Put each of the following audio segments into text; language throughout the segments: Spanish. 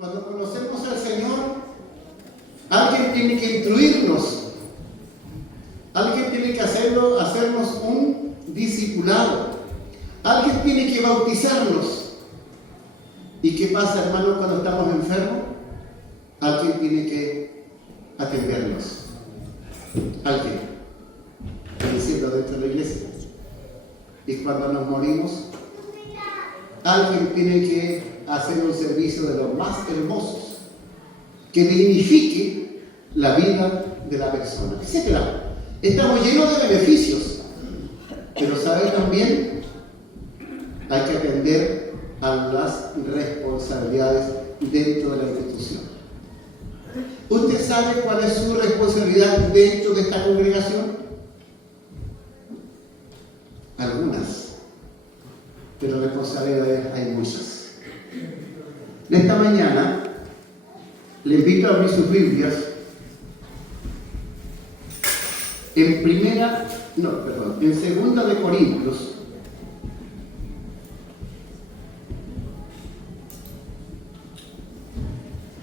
Cuando conocemos al Señor, alguien tiene que instruirnos. Alguien tiene que hacernos un discipulado. Alguien tiene que bautizarnos. ¿Y qué pasa, hermano, cuando estamos enfermos? Alguien tiene que atendernos. Alguien. Diciendo dentro de la iglesia. Y cuando nos morimos, alguien tiene que hacer un servicio de los más hermosos que dignifique la vida de la persona. ¿Qué se cree? Estamos llenos de beneficios, pero ¿sabe también? Hay que atender a las responsabilidades dentro de la institución. ¿Usted sabe cuál es su responsabilidad dentro de esta congregación? Algunas, pero responsabilidades hay muchas. Esta mañana le invito a abrir sus Biblias en Segunda de Corintios,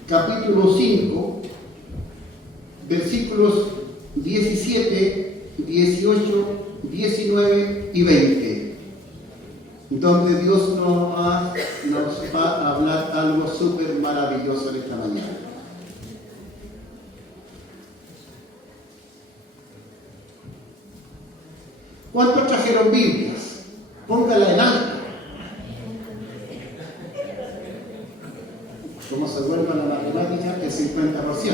capítulo 5, versículos 17, 18, 19 y 20, donde Dios nos va a hablar algo súper maravilloso en esta mañana. ¿Cuántos trajeron Biblias? Póngala en alto. ¿Cómo se vuelve a la matemática? El 50%.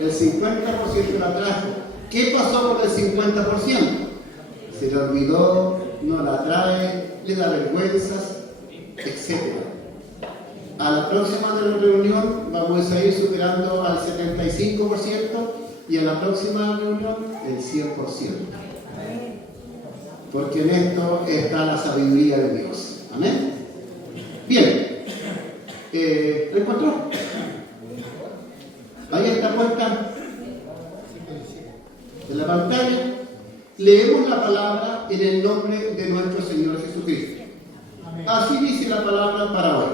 El 50% la trajo. ¿Qué pasó con el 50%? Se le olvidó, no la trae, le da vergüenzas, etc. A la próxima reunión vamos a ir superando al 75% y a la próxima reunión el 100%. Porque en esto está la sabiduría de Dios. Amén. Bien. ¿Lo encontró? Ahí está puesta en la pantalla. Leemos la palabra en el nombre de nuestro Señor Jesucristo. Así dice la palabra para hoy.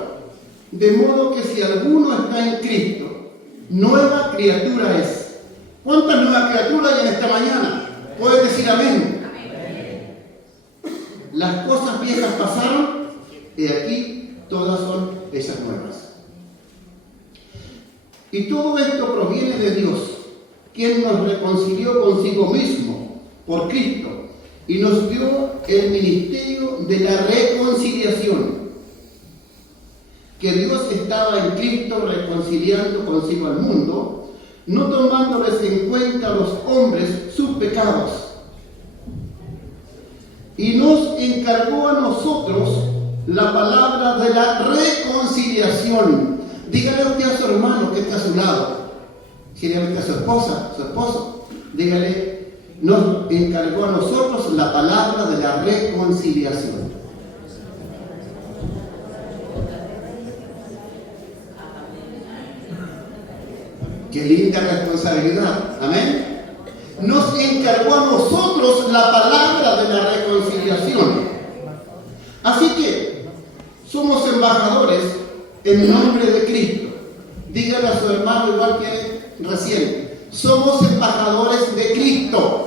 De modo que si alguno está en Cristo, nueva criatura es. ¿Cuántas nuevas criaturas hay en esta mañana? ¿Puedes decir amén? Las cosas viejas pasaron y aquí todas son esas nuevas. Y todo esto proviene de Dios, quien nos reconcilió consigo mismo por Cristo y nos dio el ministerio de la reconciliación. Que Dios estaba en Cristo reconciliando consigo al mundo, no tomándoles en cuenta a los hombres sus pecados. Y nos encargó a nosotros la palabra de la reconciliación. Dígale usted a su hermano que está a su lado, generalmente a su esposa, su esposo, dígale, nos encargó a nosotros la palabra de la reconciliación. Qué linda responsabilidad, amén. Nos encargó a nosotros la palabra de la reconciliación. Así que somos embajadores en nombre de Cristo. Dígale a su hermano igual que recién. Somos embajadores de Cristo.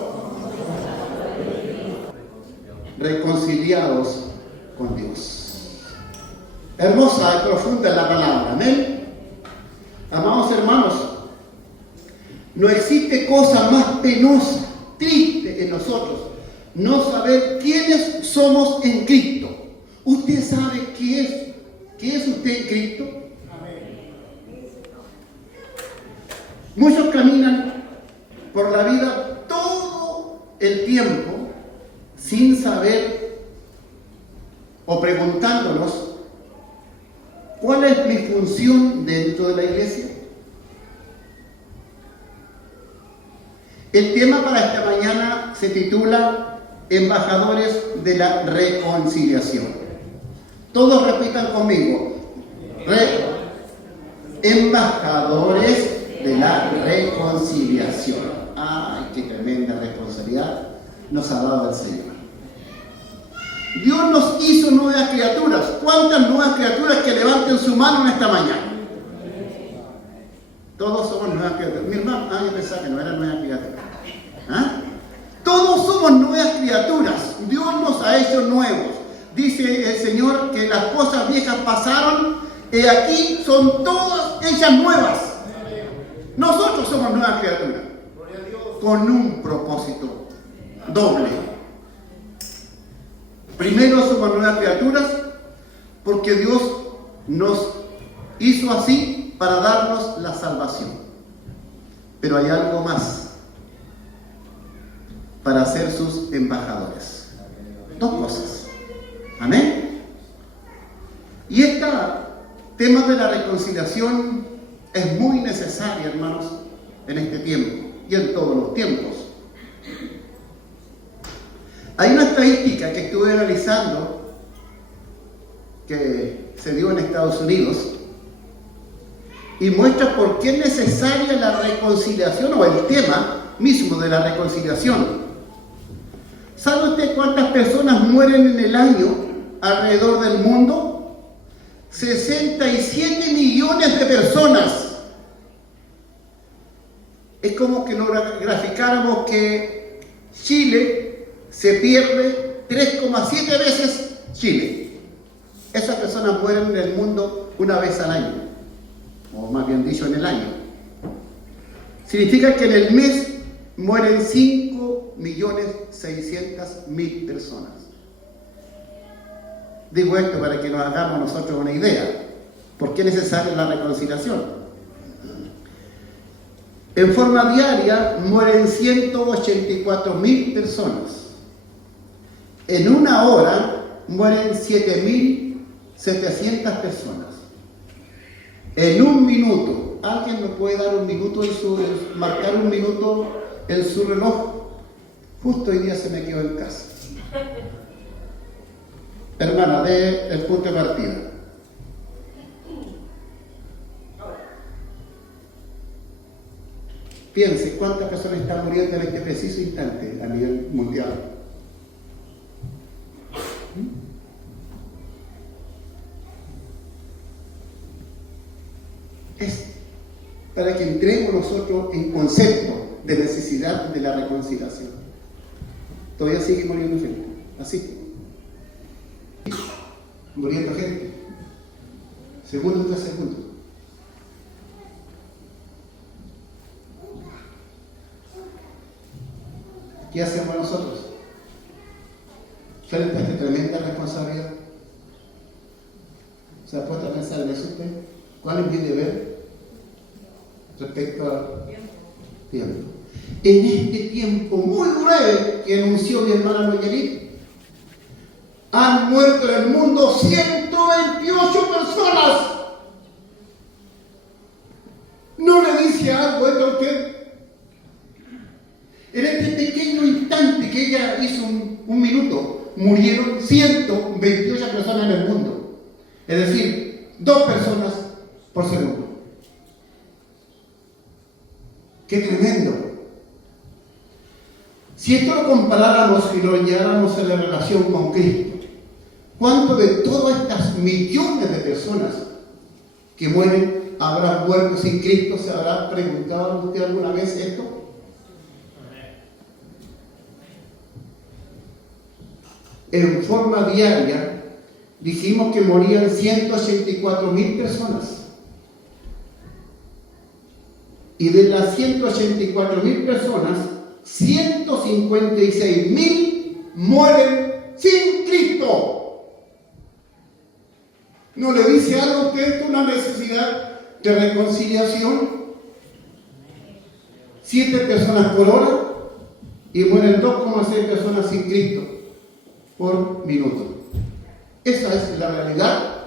Reconciliados con Dios. Hermosa y profunda es la palabra, amén. Amados hermanos, no existe cosa más penosa, triste en nosotros, no saber quiénes somos en Cristo. ¿Usted sabe qué es usted en Cristo? Muchos caminan por la vida todo el tiempo sin saber o preguntándonos ¿cuál es mi función dentro de la iglesia? El tema para esta mañana se titula Embajadores de la Reconciliación. Todos repitan conmigo. Embajadores de la reconciliación. ¡Ay, qué tremenda responsabilidad nos ha dado el Señor! Dios nos hizo nuevas criaturas. ¿Cuántas nuevas criaturas que levanten su mano en esta mañana? Todos somos nuevas criaturas. Mi hermano, yo pensaba que no era nueva criatura. ¿Ah? Todos somos nuevas criaturas. Dios nos ha hecho nuevos. Dice el Señor que las cosas viejas pasaron y aquí son todas hechas nuevas. Nosotros somos nuevas criaturas. Con un propósito doble. Primero somos nuevas criaturas porque Dios nos hizo así para darnos la salvación. Pero hay algo más. Para ser sus embajadores. Dos cosas. Amén. Y este tema de la reconciliación es muy necesario, hermanos, en este tiempo y en todos los tiempos. Hay una estadística que estuve analizando que se dio en Estados Unidos y muestra por qué es necesaria la reconciliación o el tema mismo de la reconciliación. ¿Sabe usted cuántas personas mueren en el año alrededor del mundo? 67 millones de personas. Es como que nos graficáramos que Chile se pierde 3,7 veces Chile. Esas personas mueren en el mundo una vez al año, o más bien dicho, en el año. Significa que en el mes mueren 5.600.000 personas. Digo esto para que nos hagamos nosotros una idea. ¿Por qué es necesaria la reconciliación? En forma diaria mueren 184.000 personas. En una hora mueren 7.700 personas. En un minuto, ¿alguien me puede dar un minuto marcar un minuto en su reloj? Justo hoy día se me quedó en casa. Hermana, dé el punto de partida. Piense cuántas personas están muriendo en este preciso instante a nivel mundial. Es para que entremos nosotros en concepto de necesidad de la reconciliación. Todavía sigue muriendo gente, así. Muriendo gente. Segundo tras segundo. ¿Qué hacemos nosotros frente a esta tremenda responsabilidad? ¿Se ha puesto a pensar en eso usted? ¿Cuál es mi deber respecto al tiempo? En este tiempo muy breve que anunció mi hermana Noyelit, han muerto en el mundo 128 personas. ¿No le dice algo esto a usted? En este pequeño instante que ella hizo un minuto, murieron 128 personas en el mundo. Es decir, 2 personas por segundo. ¡Qué tremendo! Si esto lo comparáramos y lo lleváramos en la relación con Cristo, ¿cuánto de todas estas millones de personas que mueren habrán muerto sin Cristo? ¿Se habrá preguntado usted alguna vez esto? En forma diaria, dijimos que morían 184.000 personas. Y de las 184.000 personas, 156.000 mueren sin Cristo. ¿No le dice algo a usted una necesidad de reconciliación? 7 personas por hora y mueren 2,6 personas sin Cristo por minuto. Esa es la realidad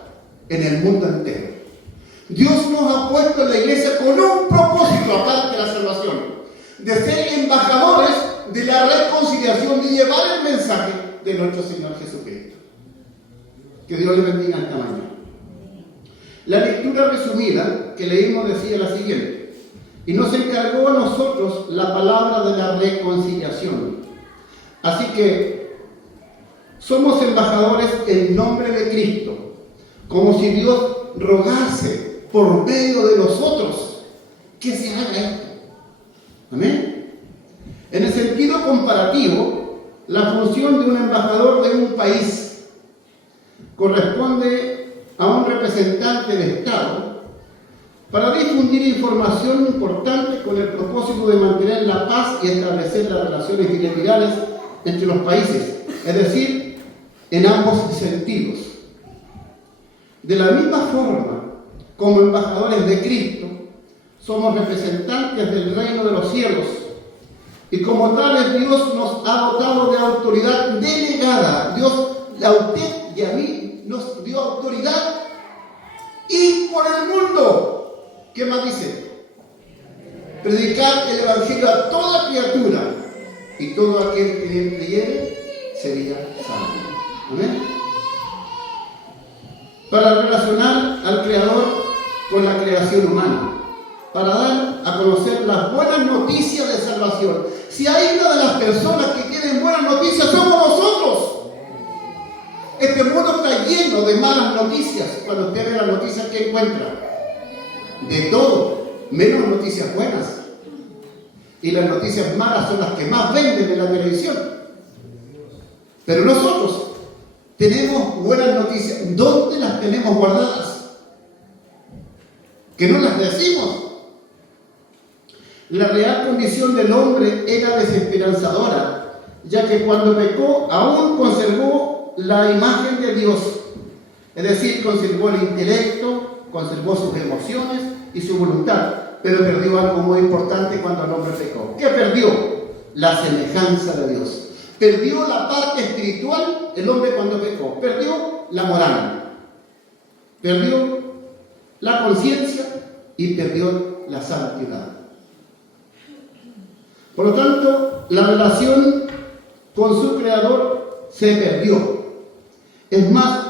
en el mundo entero. Dios nos ha puesto en la iglesia con un propósito, aparte de la salvación, de ser embajadores de la reconciliación, de llevar el mensaje de nuestro Señor Jesucristo. Que Dios le bendiga esta mañana. La lectura resumida que leímos decía la siguiente: y nos encargó a nosotros la palabra de la reconciliación. Así que Somos embajadores en nombre de Cristo, como si Dios rogase por medio de nosotros que se haga esto. Amén. En el sentido comparativo, la función de un embajador de un país corresponde a un representante de Estado para difundir información importante con el propósito de mantener la paz y establecer las relaciones bilaterales entre los países, es decir, en ambos sentidos. De la misma forma, como embajadores de Cristo, somos representantes del reino de los cielos, y como tales Dios nos ha dotado de autoridad delegada. Dios a usted y a mí nos dio autoridad y por el mundo. ¿Qué más dice? Predicar el evangelio a toda criatura, y todo aquel que le creyere sería salvo. Amén. Para relacionar al Creador con la creación humana, para dar a conocer las buenas noticias de salvación. Si hay una de las personas que tienen buenas noticias, somos nosotros. Este mundo está lleno de malas noticias. Cuando usted ve las noticias, ¿qué encuentra? De todo, menos noticias buenas. Y las noticias malas son las que más venden en la televisión. Pero nosotros tenemos buenas noticias. ¿Dónde las tenemos guardadas? Que no las decimos. La real condición del hombre era desesperanzadora, ya que cuando pecó aún conservó la imagen de Dios. Es decir, conservó el intelecto, conservó sus emociones y su voluntad, pero perdió algo muy importante cuando el hombre pecó. ¿Qué perdió? La semejanza de Dios. Perdió la parte espiritual el hombre cuando pecó. Perdió la moral. Perdió la conciencia y perdió la santidad. Por lo tanto, la relación con su Creador se perdió. Es más,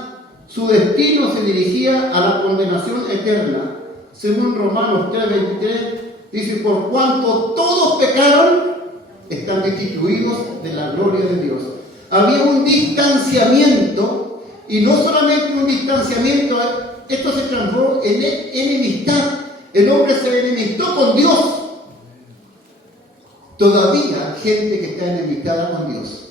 su destino se dirigía a la condenación eterna. Según Romanos 3:23, dice: por cuanto todos pecaron, están destituidos de la gloria de Dios. Había un distanciamiento, y no solamente un distanciamiento, esto se transformó en enemistad. El hombre se enemistó con Dios. Todavía gente que está enemistada con Dios.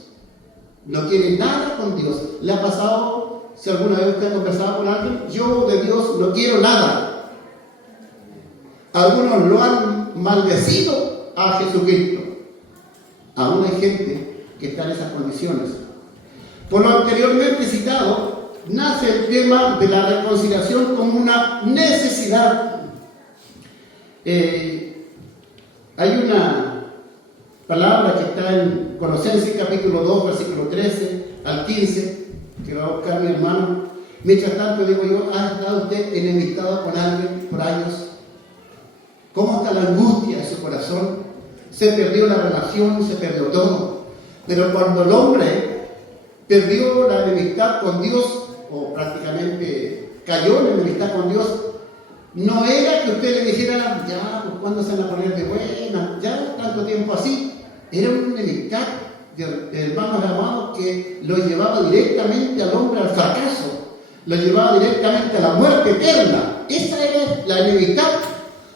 No quiere nada con Dios. ¿Le ha pasado, si alguna vez usted ha conversado con alguien? Yo de Dios no quiero nada. Algunos lo han maldecido a Jesucristo. Aún hay gente que está en esas condiciones. Por lo anteriormente citado, nace el tema de la reconciliación como una necesidad. Hay una palabra que está en Colosenses capítulo 2, versículo 13 al 15, que va a buscar mi hermano. Mientras tanto, digo yo, ¿ha estado usted enemistado con alguien por años? ¿Cómo está la angustia de su corazón? Se perdió la relación, se perdió todo. Pero cuando el hombre perdió la enemistad con Dios, o prácticamente cayó en la enemistad con Dios, no era que usted le dijera, ya, pues ¿cuándo se van a poner de buena? Ya, tanto tiempo así. Era una enemistad de hermanos amados que lo llevaba directamente al hombre al fracaso, lo llevaba directamente a la muerte eterna. Esa era la enemistad.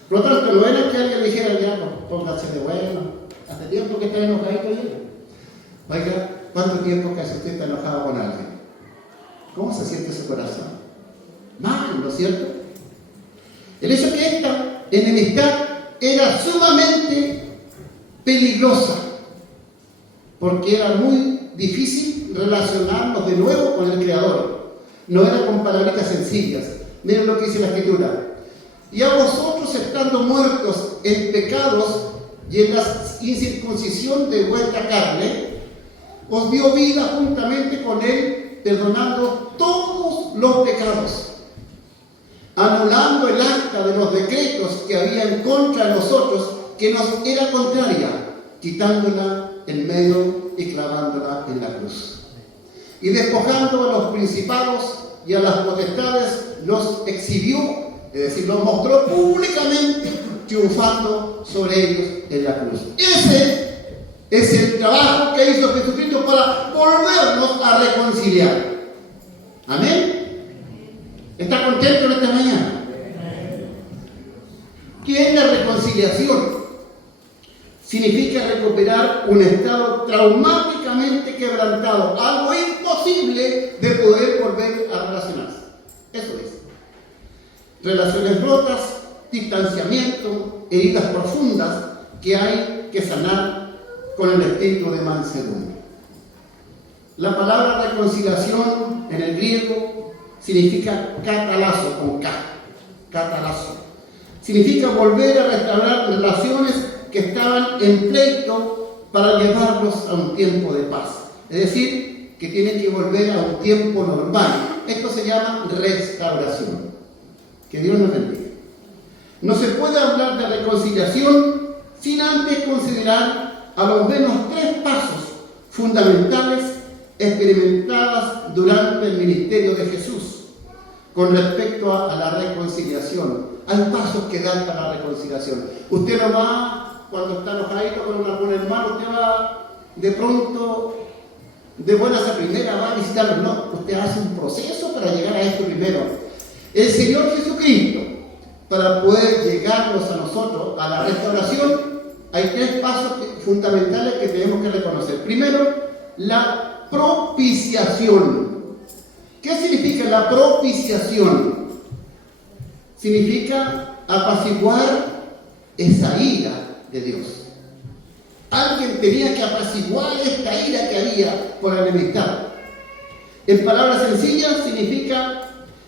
Por lo tanto, no era que alguien le dijera, ya, pues póngase de bueno, hace tiempo que está enojadito ya. Oiga, ¿cuánto tiempo que usted está enojado con alguien? ¿Cómo se siente su corazón? Mal, ¿no es cierto? El hecho que esta enemistad era sumamente peligrosa, porque era muy difícil relacionarnos de nuevo con el Creador. No era con palabritas sencillas. Miren lo que dice la Escritura: y a vosotros, estando muertos en pecados y en la incircuncisión de vuestra carne, os dio vida juntamente con Él, perdonando todos los pecados, anulando el acta de los decretos que había en contra de nosotros, que nos era contraria, quitándola en medio y clavándola en la cruz. Y despojando a los principados y a las potestades, los exhibió, es decir, los mostró públicamente, triunfando sobre ellos en la cruz. Ese Es el trabajo que hizo Jesucristo para volvernos a reconciliar. Amén. ¿Está contento en esta mañana? ¿Qué es la reconciliación? Significa recuperar un estado traumáticamente quebrantado, algo imposible de poder volver a relacionarse. Eso es. Relaciones rotas, distanciamiento, heridas profundas que hay que sanar con el espíritu de mansedumbre. La palabra reconciliación en el griego significa catalazo, con K, catalazo. Significa volver a restaurar relaciones que estaban en pleito para llevarlos a un tiempo de paz. Es decir, que tienen que volver a un tiempo normal. Esto se llama restauración. Que Dios nos bendiga. No se puede hablar de reconciliación sin antes considerar a lo menos 3 pasos fundamentales experimentadas durante el ministerio de Jesús con respecto a la reconciliación. Hay pasos que dan para la reconciliación. Usted no va, cuando está enojadito con algún hermano, usted va de pronto, de buenas a primera, va a visitarlo. No, usted hace un proceso para llegar a esto primero. El Señor Jesucristo, para poder llegarnos a nosotros a la restauración, hay 3 pasos fundamentales que tenemos que reconocer. Primero, la propiciación. ¿Qué significa la propiciación? Significa apaciguar esa ira de Dios. Alguien tenía que apaciguar esta ira que había por la enemistad. En palabras sencillas, significa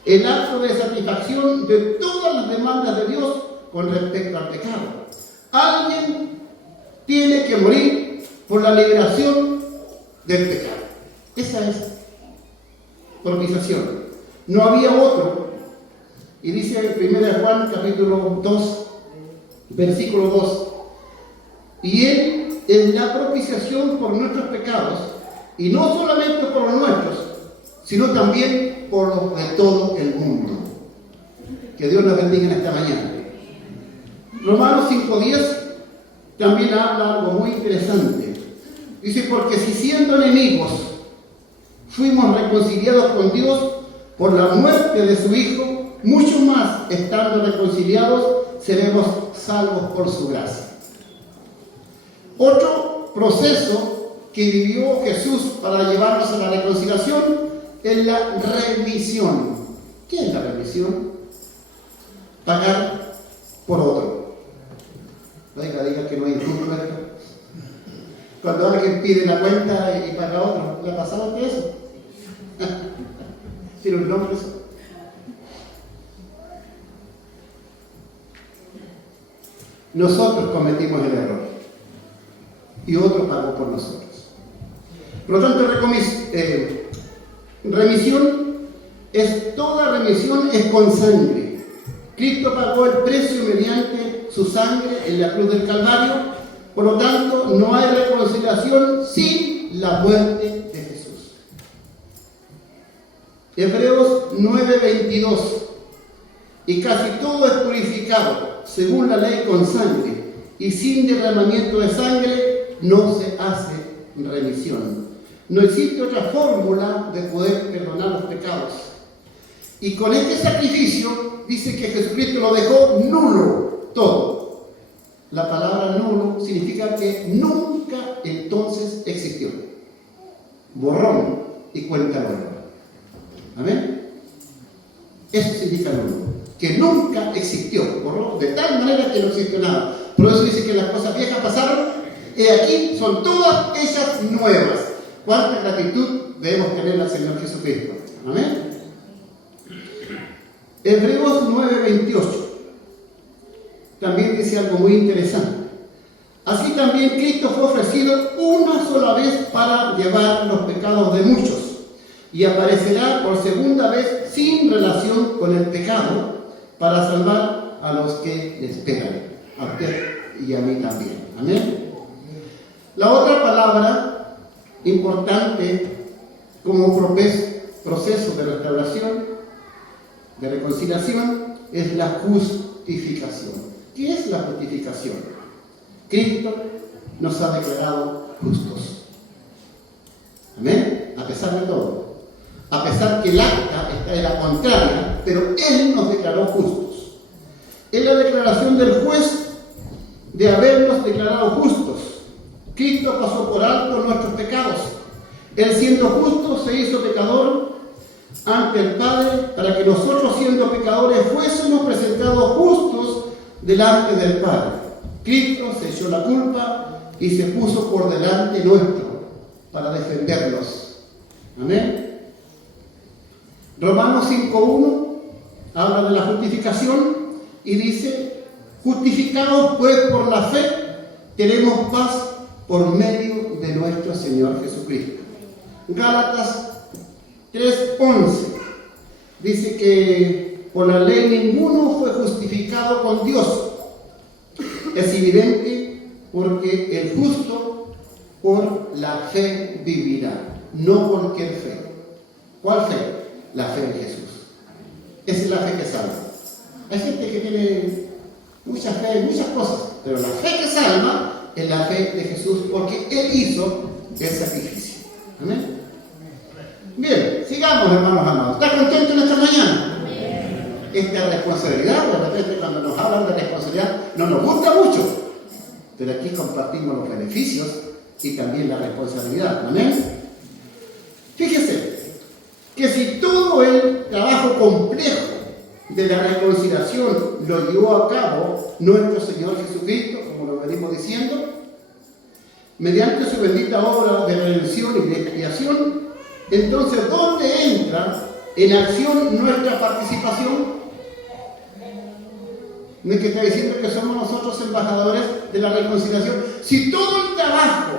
el acto de satisfacción de todas las demandas de Dios con respecto al pecado. Alguien tiene que morir por la liberación del pecado. Esa es propiciación. No había otro. Y dice en 1 Juan capítulo 2, versículo 2. Y Él es la propiciación por nuestros pecados, y no solamente por los nuestros, sino también por los de todo el mundo. Que Dios nos bendiga en esta mañana. Romanos 5:10 también habla algo muy interesante. Dice, porque si siendo enemigos fuimos reconciliados con Dios por la muerte de su Hijo, mucho más estando reconciliados seremos salvos por su gracia. Otro proceso que vivió Jesús para llevarnos a la reconciliación es la remisión. ¿Qué es la remisión? Pagar por otro. Oiga, diga que no hay ningún cuerpo. Cuando alguien pide la cuenta y paga otro, ¿le ha pasado de eso? ¿Tiene un nombre eso? Nosotros cometimos el error y otro pagó por nosotros. Por lo tanto, remisión es toda remisión es con sangre. Cristo pagó el precio mediante su sangre en la cruz del Calvario. Por lo tanto, no hay reconciliación sin la muerte de Jesús. Hebreos 9:22. Y casi todo es purificado según la ley con sangre, y sin derramamiento de sangre no se hace remisión. No existe otra fórmula de poder perdonar los pecados. Y con este sacrificio dice que Jesucristo lo dejó nulo todo. La palabra nulo significa que nunca entonces existió. Borrón y cuenta nueva. ¿Amén? Eso significa nulo. Que nunca existió. Borró de tal manera que no existió nada. Por eso dice que las cosas viejas pasaron y aquí son todas ellas nuevas. ¿Cuánta gratitud debemos tener al Señor Jesucristo? Amén. Hebreos 9:28 también dice algo muy interesante. Así también Cristo fue ofrecido una sola vez para llevar los pecados de muchos, y aparecerá por segunda vez sin relación con el pecado para salvar a los que le esperan, a usted y a mí también. Amén. La otra palabra importante como proceso de restauración, de reconciliación, es la justificación. ¿Qué es la justificación? Cristo nos ha declarado justos. Amén. A pesar de todo. A pesar que el acta era contraria, pero Él nos declaró justos. Es la declaración del juez de habernos declarado justos. Cristo pasó por alto nuestros pecados. Él, siendo justo, se hizo pecador ante el Padre para que nosotros, siendo pecadores, fuésemos presentados justos delante del Padre. Cristo se echó la culpa y se puso por delante nuestro para defendernos. Amén. Romanos 5:1 habla de la justificación y dice: justificados pues por la fe, tenemos paz por medio de nuestro Señor Jesucristo. Gálatas 3:11 dice que por la ley ninguno fue justificado con Dios. Es evidente porque el justo por la fe vivirá, no por cualquier fe. ¿Cuál fe? La fe en Jesús. Esa es la fe que salva. Hay gente que tiene mucha fe en muchas cosas, pero la fe que salva es la fe de Jesús, porque Él hizo el sacrificio. Amén. Bien, sigamos, hermanos amados. ¿Estás contento en esta mañana? Esta responsabilidad, de repente cuando nos hablan de responsabilidad, no nos gusta mucho, pero aquí compartimos los beneficios y también la responsabilidad. Amén. Fíjese que si todo el trabajo complejo de la reconciliación lo llevó a cabo nuestro Señor Jesucristo, como lo venimos diciendo, mediante su bendita obra de redención y de expiación, entonces, ¿dónde entra en acción nuestra participación? No es que está diciendo que somos nosotros embajadores de la reconciliación. Si todo el trabajo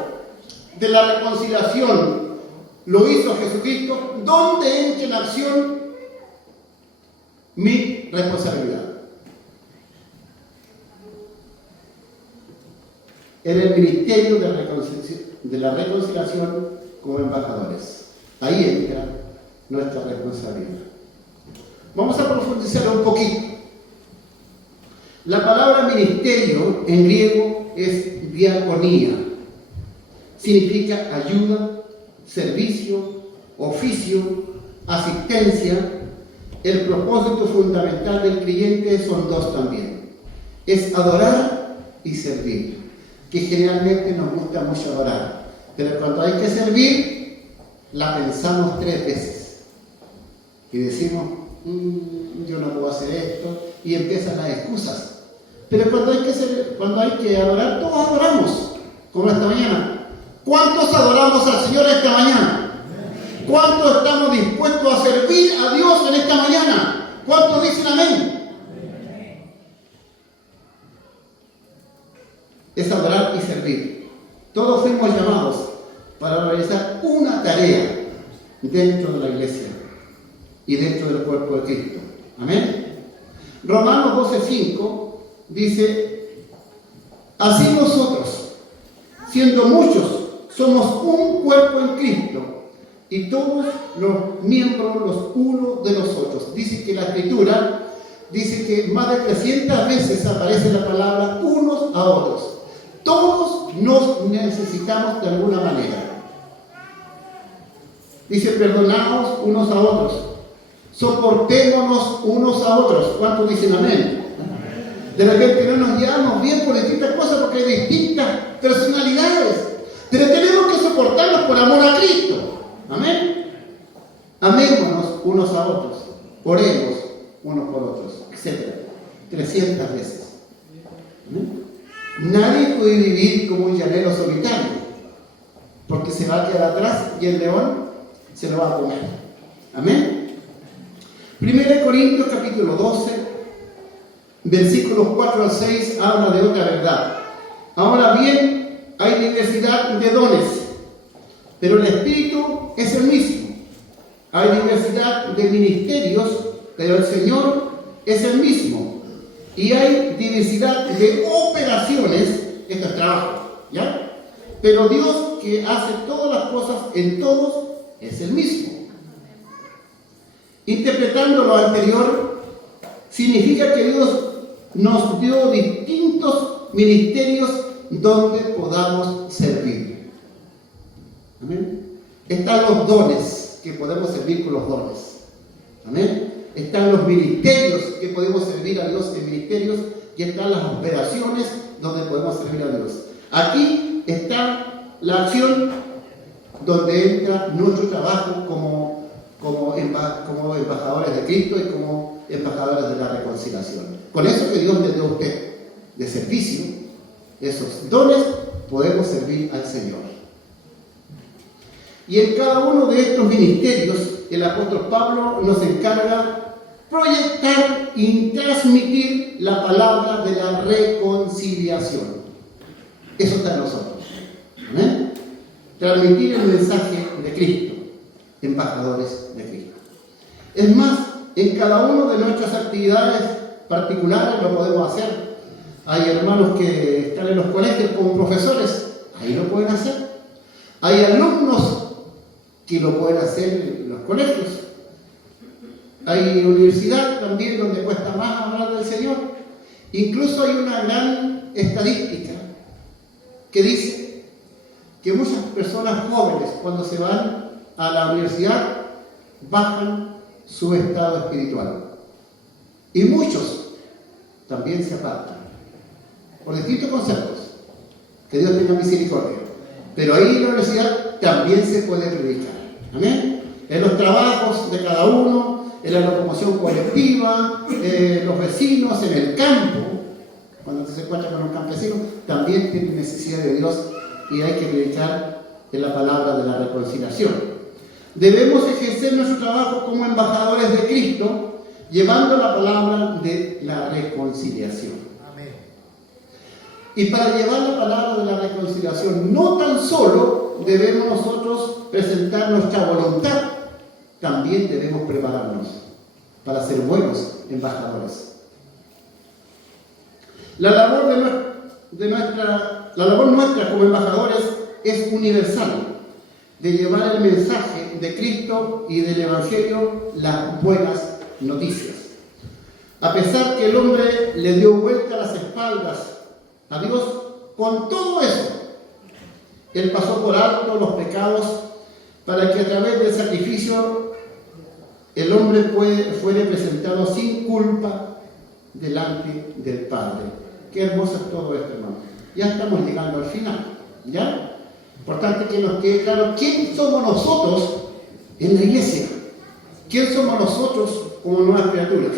de la reconciliación lo hizo Jesucristo, ¿dónde entra en acción mi responsabilidad? En el ministerio de la reconciliación como embajadores. Ahí entra nuestra responsabilidad. Vamos a profundizar un poquito. La palabra ministerio en griego es diaconía. Significa ayuda, servicio, oficio, asistencia. El propósito fundamental del creyente son dos también. Es adorar y servir. Que generalmente nos gusta mucho adorar. Pero cuando hay que servir, la pensamos 3 veces. Y decimos, yo no puedo hacer esto. Y empiezan las excusas. Pero cuando hay que adorar, todos adoramos. Como esta mañana. ¿Cuántos adoramos al Señor esta mañana? ¿Cuántos estamos dispuestos a servir a Dios en esta mañana? ¿Cuántos dicen amén? Es adorar y servir. Todos fuimos llamados para realizar una tarea dentro de la iglesia y dentro del cuerpo de Cristo. Amén. Romanos 12:5 dice: así nosotros, siendo muchos, somos un cuerpo en Cristo y todos los miembros los unos de los otros. Dice que la Escritura dice que más de 300 veces aparece la palabra unos a otros. Todos nos necesitamos de alguna manera. Dice: perdonaos unos a otros, soportémonos unos a otros. ¿Cuántos dicen amén? De repente no nos llevamos bien por distintas cosas porque hay distintas personalidades, pero tenemos que soportarnos por amor a Cristo. Amén. Amémonos unos a otros, oremos unos por otros, etc. 300 veces. ¿Amén? Nadie puede vivir como un llanero solitario, porque se va a quedar atrás y el león se lo va a comer. Amén. 1 Corintios capítulo 12, versículos 4 al 6 habla de otra verdad. Ahora bien, hay diversidad de dones, pero el Espíritu es el mismo. Hay diversidad de ministerios, pero el Señor es el mismo. Y hay diversidad de operaciones, esto es trabajo, ¿ya? Pero Dios, que hace todas las cosas en todos, es el mismo. Interpretando lo anterior, significa que Dios nos dio distintos ministerios donde podamos servir. Amén. Están los dones, que podemos servir con los dones. Amén. Están los ministerios, que podemos servir a Dios en ministerios, y están las operaciones, donde podemos servir a Dios. Aquí está la acción donde entra nuestro trabajo como embajadores de Cristo y como embajadores de la reconciliación. Con eso que Dios le dio a usted de servicio, esos dones, podemos servir al Señor. Y en cada uno de estos ministerios, el apóstol Pablo nos encarga proyectar y transmitir la palabra de la reconciliación. Eso está en nosotros. ¿Amén? Transmitir el mensaje de Cristo, embajadores de Cristo. Es más, en cada una de nuestras actividades particulares lo podemos hacer. Hay hermanos que están en los colegios como profesores, ahí lo pueden hacer. Hay alumnos que lo pueden hacer en los colegios. Hay universidad también donde cuesta más hablar del Señor. Incluso hay una gran estadística que dice que muchas personas jóvenes, cuando se van a la universidad, bajan su estado espiritual. Y muchos también se apartan por distintos conceptos. Que Dios tenga misericordia. Pero ahí en la universidad también se puede predicar. Amén. En los trabajos de cada uno, en la locomoción colectiva, los vecinos, en el campo, cuando se encuentra con un campesino, también tiene necesidad de Dios y hay que predicar en la palabra de la reconciliación. Debemos ejercer nuestro trabajo como embajadores de Cristo, llevando la palabra de la reconciliación. Amén. Y para llevar la palabra de la reconciliación, no tan solo debemos nosotros presentar nuestra voluntad, también debemos prepararnos para ser buenos embajadores. La labor nuestra como embajadores es universal, de llevar el mensaje de Cristo y del Evangelio, las buenas noticias. A pesar que el hombre le dio vuelta las espaldas a Dios, con todo eso, Él pasó por alto los pecados para que a través del sacrificio el hombre fuera presentado sin culpa delante del Padre. Qué hermoso es todo esto, hermano. Ya estamos llegando al final, ¿ya? Importante que nos quede claro quién somos nosotros en la iglesia. ¿Quién somos nosotros como nuevas criaturas?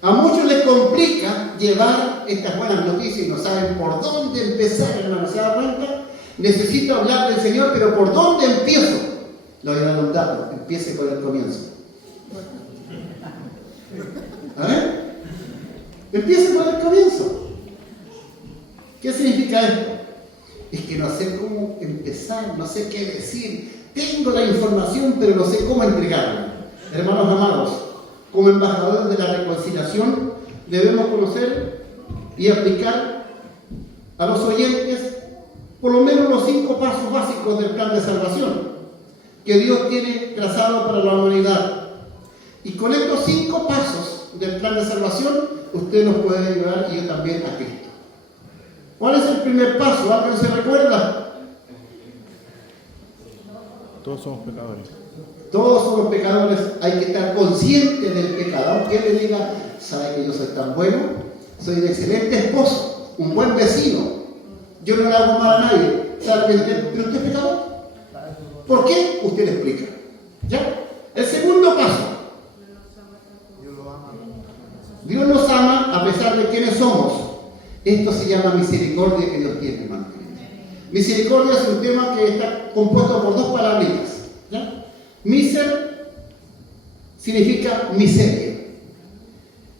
A muchos les complica llevar estas buenas noticias y no saben por dónde empezar, hermano. ¿Se da cuenta? Necesito hablar del Señor, pero ¿por dónde empiezo? Le voy a dar un dato. Empiece por el comienzo. ¿A ver? Empiece por el comienzo. ¿Qué significa esto? Es que no sé cómo empezar, no sé qué decir. Tengo la información, pero no sé cómo entregarla. Hermanos amados, como embajadores de la reconciliación, debemos conocer y aplicar a los oyentes por lo menos los 5 pasos básicos del plan de salvación que Dios tiene trazado para la humanidad. Y con estos 5 pasos del plan de salvación, usted nos puede ayudar y yo también a Cristo. ¿Cuál es el primer paso? ¿Alguien se recuerda? Todos somos pecadores. Todos somos pecadores. Hay que estar consciente del pecado. Aunque él le diga, ¿sabe que yo soy tan bueno? Soy un excelente esposo, un buen vecino. Yo no le hago mal a nadie. ¿Sabe? ¿Pero usted es pecador? ¿Por qué? Usted le explica. ¿Ya? El segundo paso. Dios nos ama a pesar de quienes somos. Esto se llama misericordia que Dios tiene, hermano. Misericordia es un tema que está compuesto por 2 palabritas. ¿Ya? Miser significa miseria.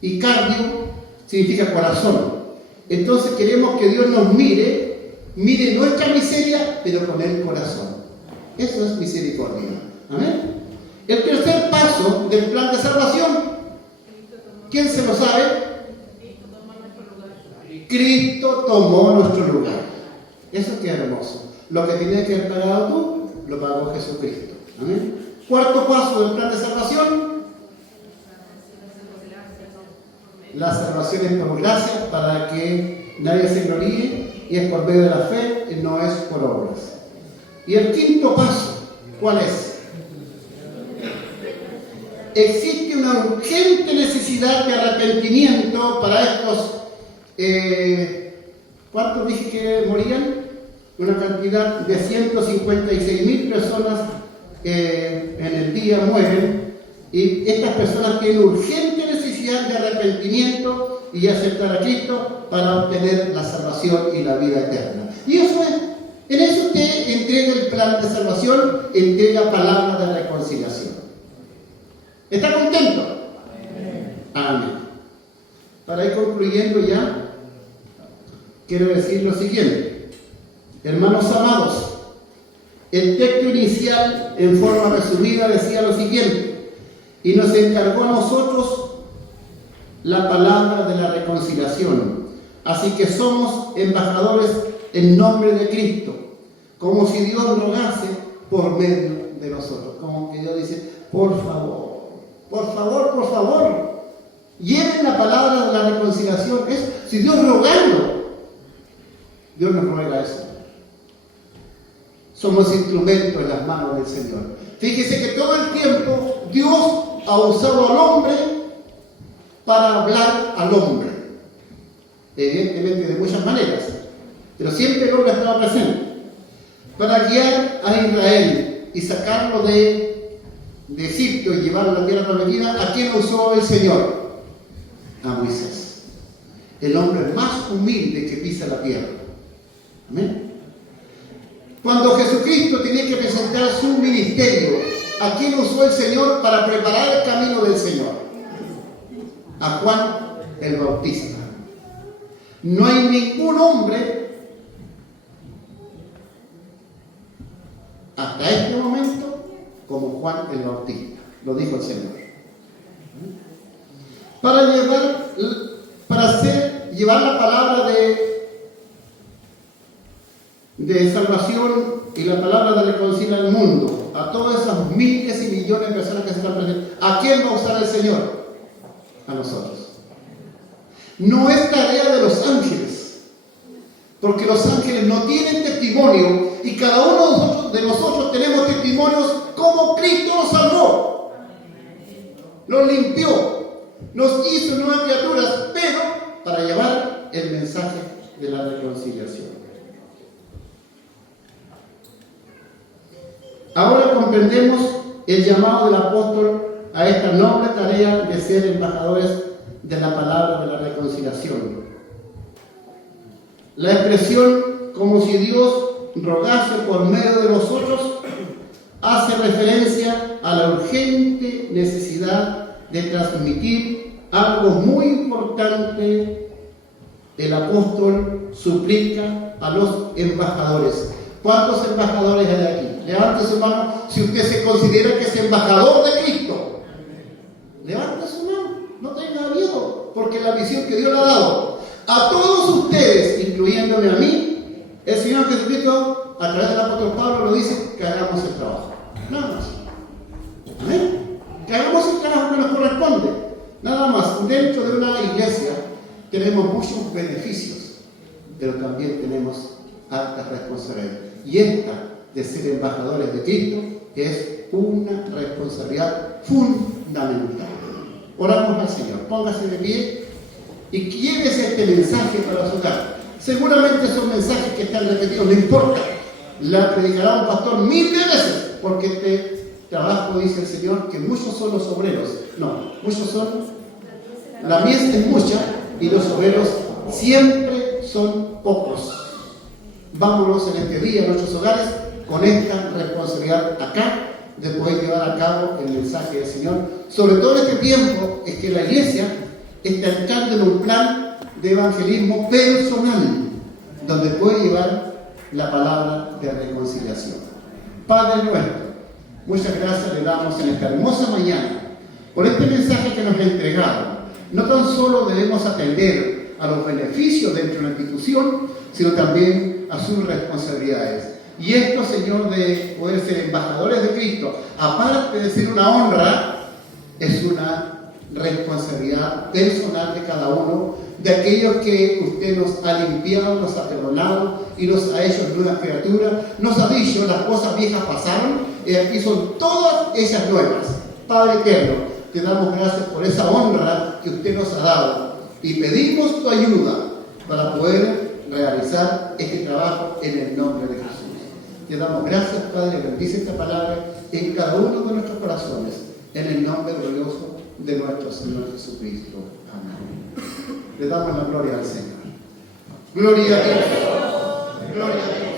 Y cardio significa corazón. Entonces queremos que Dios nos mire nuestra miseria, pero con el corazón. Eso es misericordia. Amén. El tercer paso del plan de salvación, ¿quién se lo sabe? Cristo tomó nuestro lugar. Eso es hermoso. Lo que tenías que haber pagado tú, lo pagó Jesucristo. Amén. Cuarto paso del plan de salvación. La salvación es por gracia, para que nadie se gloríe y es por medio de la fe y no es por obras. Y el quinto paso, ¿cuál es? Existe una urgente necesidad de arrepentimiento para estos, ¿cuántos dije que morían? Una cantidad de 156.000 personas en el día mueren, y estas personas tienen urgente necesidad de arrepentimiento y aceptar a Cristo para obtener la salvación y la vida eterna. Y eso es, en eso usted entrega el plan de salvación, entrega palabra de reconciliación. ¿Está contento? Amén. Para ir concluyendo ya, quiero decir lo siguiente. Hermanos amados, el texto inicial en forma resumida decía lo siguiente: y nos encargó a nosotros la palabra de la reconciliación. Así que somos embajadores en nombre de Cristo, como si Dios rogase por medio de nosotros. Como que Dios dice, por favor, por favor, por favor, lleven la palabra de la reconciliación. Es si Dios rogando, Dios nos ruega eso. Somos instrumentos en las manos del Señor. Fíjese que todo el tiempo Dios ha usado al hombre para hablar al hombre. Evidentemente de muchas maneras, pero siempre el hombre ha estado presente. Para guiar a Israel y sacarlo de Egipto y llevarlo a la tierra prometida, ¿a quién usó el Señor? A Moisés, el hombre más humilde que pisa la tierra. Amén. Cuando Jesucristo tenía que presentar su ministerio, ¿a quién usó el Señor para preparar el camino del Señor? A Juan el Bautista. No hay ningún hombre hasta este momento como Juan el Bautista, lo dijo el Señor. Para llevar la palabra de salvación y la palabra de reconciliación al mundo, a todas esas miles y millones de personas que se están presentes, ¿a quién va a usar el Señor? A nosotros. No es tarea de los ángeles, porque los ángeles no tienen testimonio, y cada uno de nosotros tenemos testimonios como Cristo nos salvó, nos limpió, nos hizo nuevas criaturas, pero para llevar el mensaje de la reconciliación. Ahora comprendemos el llamado del apóstol a esta noble tarea de ser embajadores de la palabra de la reconciliación. La expresión como si Dios rogase por medio de nosotros hace referencia a la urgente necesidad de transmitir algo muy importante. El apóstol suplica a los embajadores. ¿Cuántos embajadores hay aquí? Levante su mano si usted se considera que es embajador de Cristo. Levante su mano, no tenga miedo, porque la misión que Dios le ha dado a todos ustedes, incluyéndome a mí, el Señor Jesucristo, a través del apóstol Pablo, lo dice, que hagamos el trabajo. Nada más. ¿Amén? Que hagamos el trabajo que nos corresponde. Nada más. Dentro de una iglesia tenemos muchos beneficios, pero también tenemos altas responsabilidades. Y esta de ser embajadores de Cristo es una responsabilidad fundamental. Oramos al Señor. Póngase de pie y llévese este mensaje para su hogar. Seguramente son mensajes que están repetidos, no importa. La predicará un pastor 1000 veces, porque este trabajo, dice el Señor, que muchos son los obreros. No, muchos son, la mies es mucha y los obreros siempre son pocos. Vámonos en este día a nuestros hogares con esta responsabilidad acá de poder llevar a cabo el mensaje del Señor. Sobre todo en este tiempo es que la iglesia está entrando en un plan de evangelismo personal, donde puede llevar la palabra de reconciliación. Padre nuestro, muchas gracias le damos en esta hermosa mañana por este mensaje que nos ha entregado. No tan solo debemos atender a los beneficios dentro de la institución, sino también a sus responsabilidades. Y esto, Señor, de poder ser embajadores de Cristo, aparte de ser una honra, es una responsabilidad personal de cada uno, de aquellos que usted nos ha limpiado, nos ha perdonado y nos ha hecho nuevas criaturas. Nos ha dicho, las cosas viejas pasaron y aquí son todas ellas nuevas. Padre eterno, te damos gracias por esa honra que usted nos ha dado y pedimos tu ayuda para poder realizar este trabajo en el nombre de Jesús. Te damos gracias, Padre, bendice esta palabra en cada uno de nuestros corazones, en el nombre glorioso de nuestro Señor Jesucristo. Amén. Le damos la gloria al Señor. Gloria a Dios. Gloria a Dios.